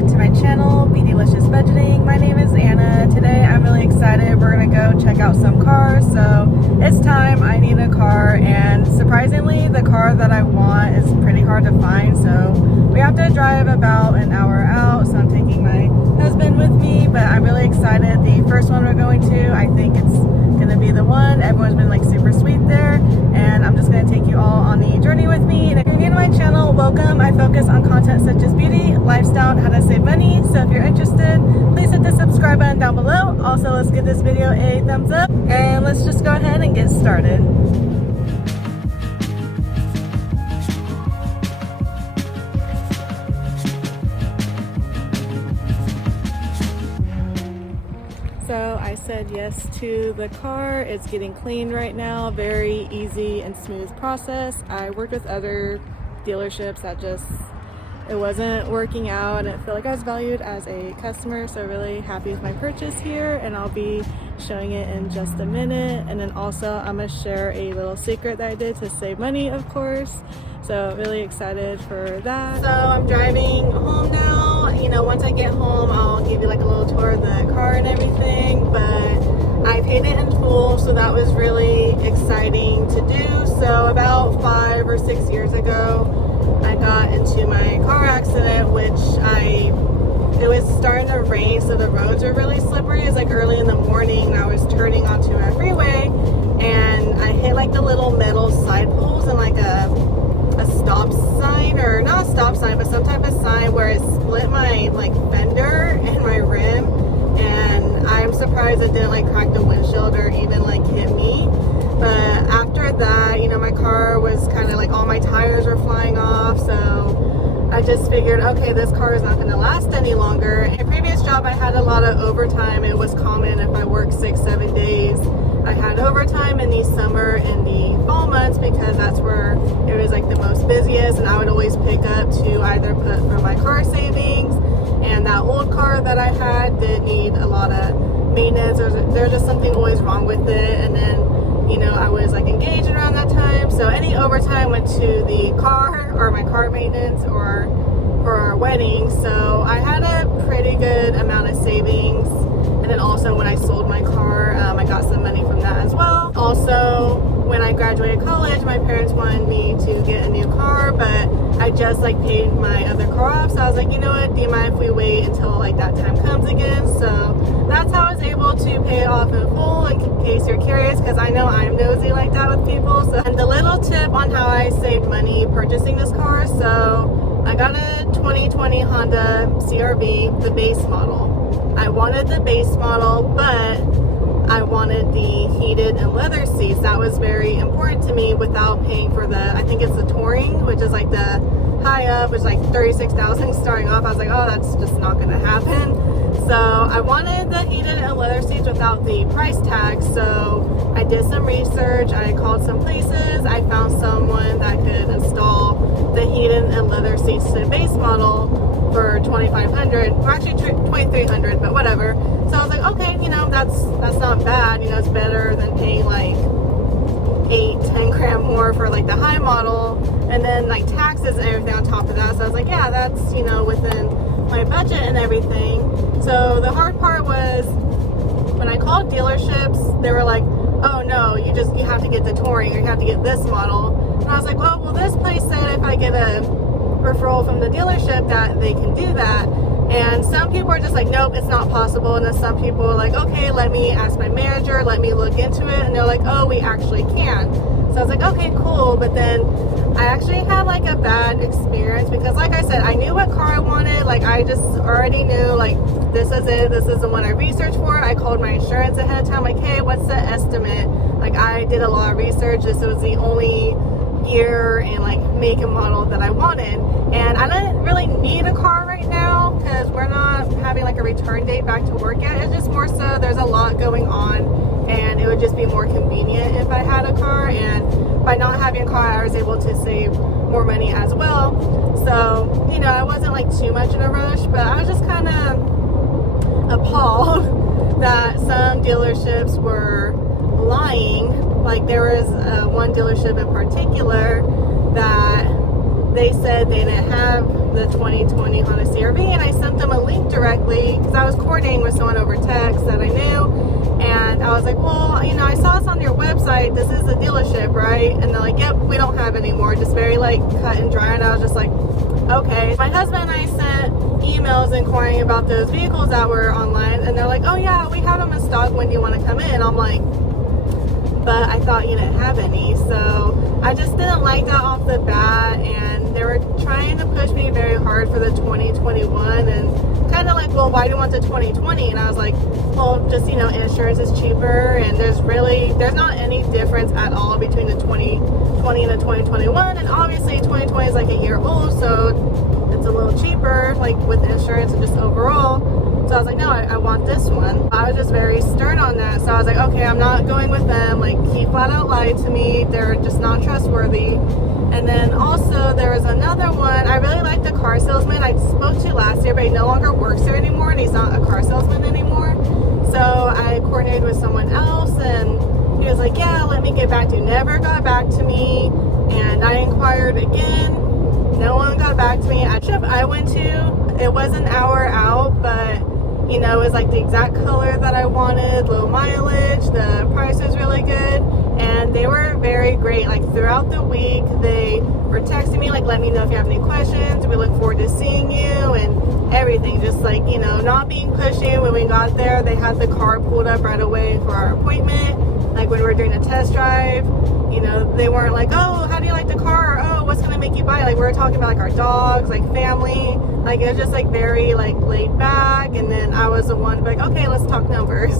back to my channel, Be Delicious Budgeting. My name is Anna. Today I'm really excited. We're gonna go check out some cars. So it's time. I need a car, and surprisingly the car that I want is pretty hard to find, so we have to drive about an hour out. So I'm taking my husband with me, but I'm really excited. The first one we're going to, I think it's gonna be the one. Everyone's been like super sweet there, and I'm just gonna take you all on the journey with me. And if you're new to my channel, welcome. I focus on content such as beauty, lifestyle, and how to save money. So if you're interested, please hit the subscribe button down below. Also, let's give this video a thumbs up, and let's just go ahead and get started. So I said yes to the car. It's getting cleaned right now. Very easy and smooth process. I worked with other dealerships that it wasn't working out, and I feel like I was valued as a customer, so really happy with my purchase here, and I'll be showing it in just a minute. And then also I'm gonna share a little secret that I did to save money, of course. So really excited for that. So I'm driving home now. You know, once I get home, I'll give you like a little tour of the car and everything, but I paid it in full, so that was really exciting to do. So about 5 or 6 years ago, I got into my car accident, it was starting to rain, so the roads were really slippery. It was like early in the morning. I was turning onto a freeway, and I hit like the little metal side poles and like a stop sign, or not a stop sign, but some type of sign where it split my like fender and my rim, and I'm surprised it didn't like crack the windshield or even like hit me. But after that, you know, my car was kind of like all my tires were flying off, so I just figured, okay, this car is not going to last any longer. In a previous job, I had a lot of overtime. It was common if I worked 6-7 days. I had overtime in the summer and the fall months because that's where it was like the most busiest, and I would always pick up to either put for my car savings, and that old car that I had did need a lot of maintenance. There's just something always wrong with it, and then, you know, I was like engaged around that time, so any overtime went to the car or my car maintenance or for our wedding. So I had a pretty good amount of savings, and then also when I sold my car, I got some money from that as well. Also, when I graduated college, my parents wanted me to get a new car, but I just like paid my other car off, so I was like, you know what, do you mind if we wait until like that time comes again? So that's how I was able to pay it off in full, in case you're curious, because I know I'm nosy like that with people. So, and the little tip on how I saved money purchasing this car, so I got a 2020 Honda CR-V, the base model. I wanted the base model, but I wanted the heated and leather seats. That was very important to me without paying for I think it's the Touring, which is like the high up, which is like $36,000 starting off. I was like, oh, that's just not gonna happen. So I wanted the heated and leather seats without the price tag. So I did some research, I called some places, I found someone that could install the heated and leather seats to the base model for $2,500, or actually $2,300, but whatever. So I was like, okay, you know, that's not bad. You know, it's better than paying like 8-10 grand more for like the high model, and then like taxes and everything on top of that. So I was like, yeah, that's, you know, within my budget and everything. So the hard part was when I called dealerships, they were like, oh no, you have to get the Touring, or you have to get this model. And I was like, well, this place said if I get a referral from the dealership that they can do that. And some people are just like, nope, it's not possible. And then some people are like, okay, let me ask my manager, let me look into it. And they're like, oh, we actually can. So I was like, okay, cool. But then I actually had like a bad experience, because like I said, I knew what car I wanted. Like I just already knew, like, this is it, this is the one I researched for. I called my insurance ahead of time, like, hey, what's the estimate? Like I did a lot of research. This was the only year and like make and model that I wanted, and I didn't really need a car right now because we're not having like a return date back to work yet. It's just more so there's a lot going on, and it would just be more convenient if I had a car, and by not having a car I was able to save more money as well. So, you know, I wasn't like too much in a rush, but I was just kind of appalled that some dealerships were lying. Like there was one dealership in particular that they said they didn't have the 2020 Honda CR-V, and I sent them a directly because I was coordinating with someone over text that I knew, and I was like, well, you know, I saw this on your website, this is the dealership, right? And they're like, yep, we don't have anymore. Just very like cut and dry. And I was just like, okay. My husband and I sent emails inquiring about those vehicles that were online, and they're like, oh yeah, we have them in stock, when do you want to come in? I'm like, but I thought you didn't have any. So I just didn't like that off the bat, and they were trying to push me very hard for the 2021, and kind of like, well, why do you want the 2020? And I was like, well, just, you know, insurance is cheaper, and there's not any difference at all between the 2020 and the 2021, and obviously 2020 is like a year old, so it's a little cheaper, like with insurance and just overall. So I was like, no, I want this one. I was just very stern on that. So I was like, okay, I'm not going with them. Like, he flat out lied to me. They're just not trustworthy. And then also there was another one. I really liked the car salesman I spoke to last year, but he no longer works there anymore, and he's not a car salesman anymore. So I coordinated with someone else, and he was like, yeah, let me get back to you. Never got back to me. And I inquired again. No one got back to me. At the shop I went to, it was an hour out, but you know, it was like the exact color that I wanted, low mileage, the price was really good, and they were very great. Like throughout the week, they were texting me, like, let me know if you have any questions, we look forward to seeing you, and everything. Just like, you know, not being pushy. When we got there, they had the car pulled up right away for our appointment. Like when we were doing a test drive, you know, they weren't like, oh, how do you like the car? Or, oh, what's gonna make you buy it? Like we were talking about like our dogs, like family. Like it was just like very like laid back, and then I was the one to be like, okay, let's talk numbers.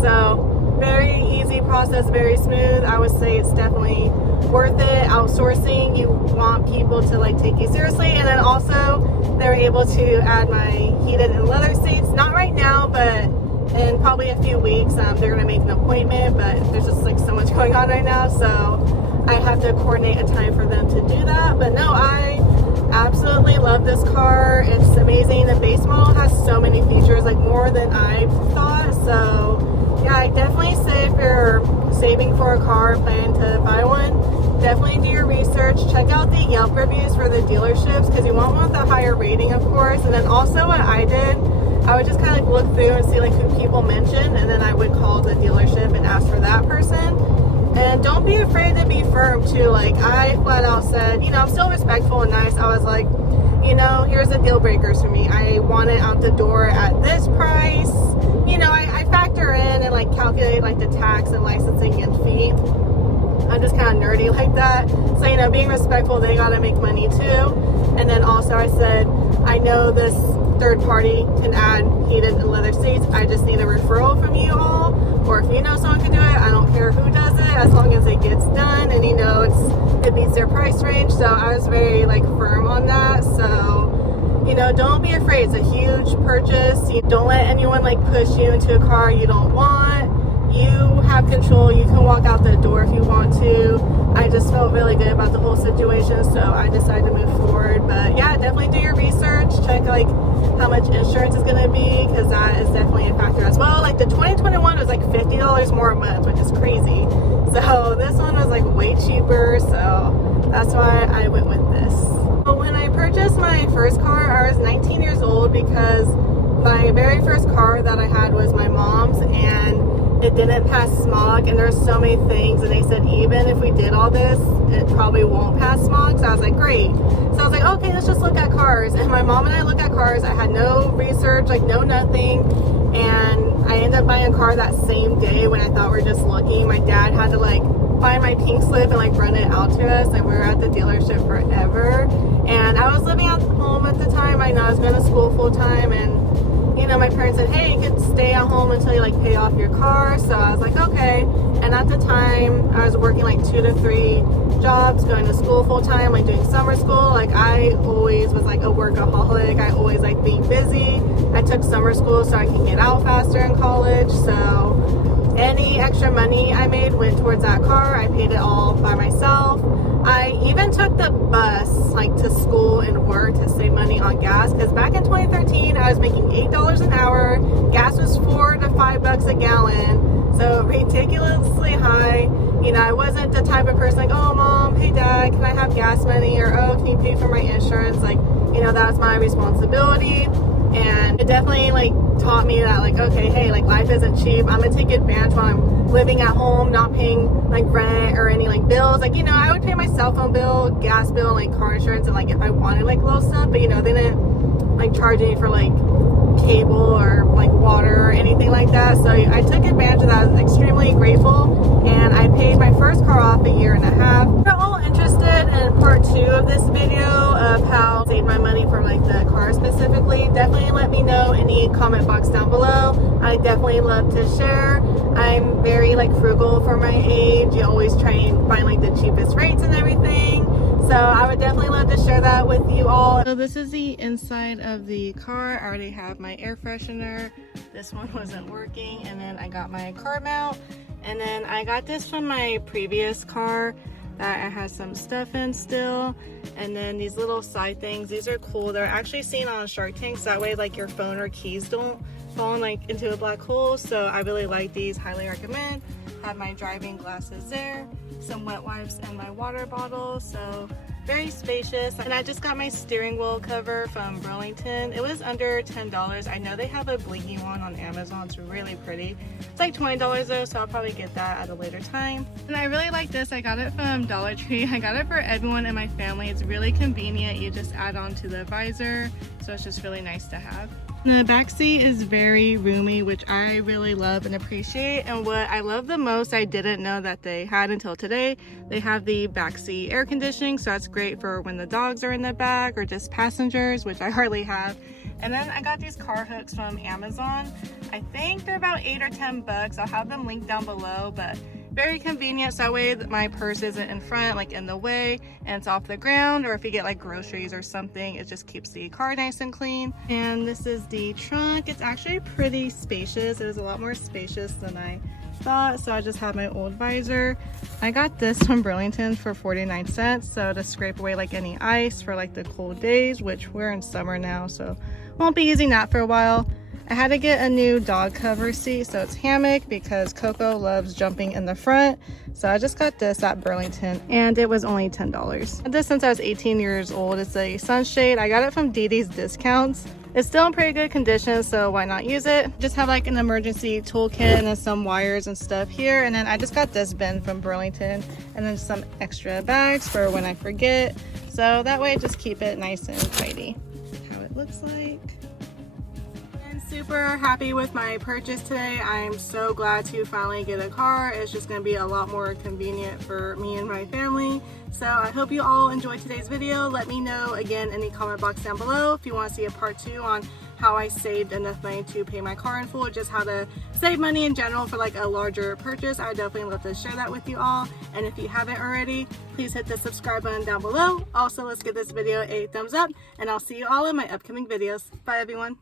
So very easy process, very smooth. I would say it's definitely worth it. Outsourcing, you want people to like take you seriously. And then also they're able to add my heated and leather seats. Not right now, but in probably a few weeks. They're gonna make an appointment, but there's just like so much going on right now, so I have to coordinate a time for them to do that. But no, I absolutely love this car. It's amazing. The base model has so many features, like more than I thought. So yeah, I definitely say if you're saving for a car, plan to buy one, definitely do your research. Check out the Yelp reviews for the dealerships, because you want one with a higher rating, of course. And then also what I did, I would just kind of like look through and see like who people mentioned, and then I would call the dealership and ask for that person. And don't be afraid to be firm too. Like I flat out said, you know, I'm still respectful and nice. I was like, you know, here's the deal breakers for me. I want it out the door at this price. You know, I factor in and like calculate like the tax and licensing and fee. I'm just kind of nerdy like that. So, you know, being respectful, they got to make money too. And then also I said, I know this third party can add heated and leather seats. I just need a referral from you all, or if you know someone can do it, I don't care who does it, as long as it gets done and you know it meets their price range. So I was very like firm on that. So, you know, don't be afraid. It's a huge purchase. You don't let anyone like push you into a car you don't want. You have control. You can walk out the door if you want to. I just felt really good about the whole situation, so I decided to move forward. But yeah, definitely do your research. Check like how much insurance is going to be, because that is definitely a factor as well. Like the 2021 was like $50 more a month, which is crazy. So this one was like way cheaper, so that's why I went with this. But when I purchased my first car, I was 19 years old, because my very first car that I had was my mom's, and it didn't pass smog, and there's so many things, and they said even if we did all this, it probably won't pass smog. So I was like, great. So I was like, okay, let's just look at cars. And my mom and I looked at cars. I had no research, like no nothing, and I ended up buying a car that same day when I thought we were just looking. My dad had to like find my pink slip and like run it out to us, and we were at the dealership forever. And I was living at home at the time. I know I was going to school full time, and you know, my parents said, hey, you could stay at home until you like pay off your car. So I was like, okay. And at the time I was working like 2 to 3 jobs, going to school full time, like doing summer school. Like I always was like a workaholic. I always like being busy. I took summer school so I could get out faster in college. So any extra money I made went towards that car. I paid it all by myself. I even took the bus like to school and work to save money on gas, because back in 2013 I was making $8 an hour. Gas was $4 to $5 a gallon, so ridiculously high. You know, I wasn't the type of person like, oh mom, hey dad, can I have gas money, or oh, can you pay for my insurance? Like, you know, that was my responsibility. And it definitely like taught me that like, okay, hey, like life isn't cheap. I'm gonna take advantage while I'm living at home, not paying like rent or any like bills. Like, you know, I would pay my cell phone bill, gas bill, like car insurance, and like if I wanted like little stuff, but you know, they didn't like charge me for like cable or like water or anything like that. So I took advantage of that. I was extremely grateful, and I paid my first car off 1.5 years. If you're all interested in part 2 of this video of how I saved my money for like the car specifically, definitely let me know in the comment box down below. I definitely love to share. I'm very like frugal for my age. You always try and find like the cheapest rates and everything. So I would definitely love to share that with you all. So this is the inside of the car. I already have my air freshener. This one wasn't working, and then I got my car mount, and then I got this from my previous car that I had some stuff in still. And then these little side things, these are cool. They're actually seen on Shark Tank, so that way like your phone or keys don't fall like into a black hole. So I really like these, highly recommend. Have my driving glasses there, some wet wipes, and my water bottle. So very spacious. And I just got my steering wheel cover from Burlington. It was under $10. I know they have a blinky one on Amazon. It's really pretty. It's like $20 though, so I'll probably get that at a later time. And I really like this. I got it from Dollar Tree. I got it for everyone in my family. It's really convenient. You just add on to the visor, so it's just really nice to have. The back seat is very roomy, which I really love and appreciate. And what I love the most, I didn't know that they had until today, they have the back seat air conditioning. So that's great for when the dogs are in the back or just passengers, which I hardly have. And then I got these car hooks from Amazon. I think they're about 8 or 10 bucks. I'll have them linked down below, but very convenient. So that way my purse isn't in front, like in the way, and it's off the ground. Or if you get like groceries or something, it just keeps the car nice and clean. And this is the trunk. It's actually pretty spacious. It was a lot more spacious than I thought. So I just have my old visor. I got this from Burlington for 49 cents. So to scrape away like any ice for like the cold days, which we're in summer now, so won't be using that for a while. I had to get a new dog cover seat, so it's hammock because Coco loves jumping in the front. So I just got this at Burlington, and it was only $10. I had this since I was 18 years old. It's a sunshade. I got it from Didi's Discounts. It's still in pretty good condition, so why not use it? Just have like an emergency toolkit and then some wires and stuff here. And then I just got this bin from Burlington, and then some extra bags for when I forget. So that way just keep it nice and tidy. How it looks like. Super happy with my purchase today. I'm so glad to finally get a car. It's just going to be a lot more convenient for me and my family. So I hope you all enjoyed today's video. Let me know again in the comment box down below if you want to see a part 2 on how I saved enough money to pay my car in full, just how to save money in general for like a larger purchase. I would definitely love to share that with you all. And if you haven't already, please hit the subscribe button down below. Also, let's give this video a thumbs up, and I'll see you all in my upcoming videos. Bye everyone.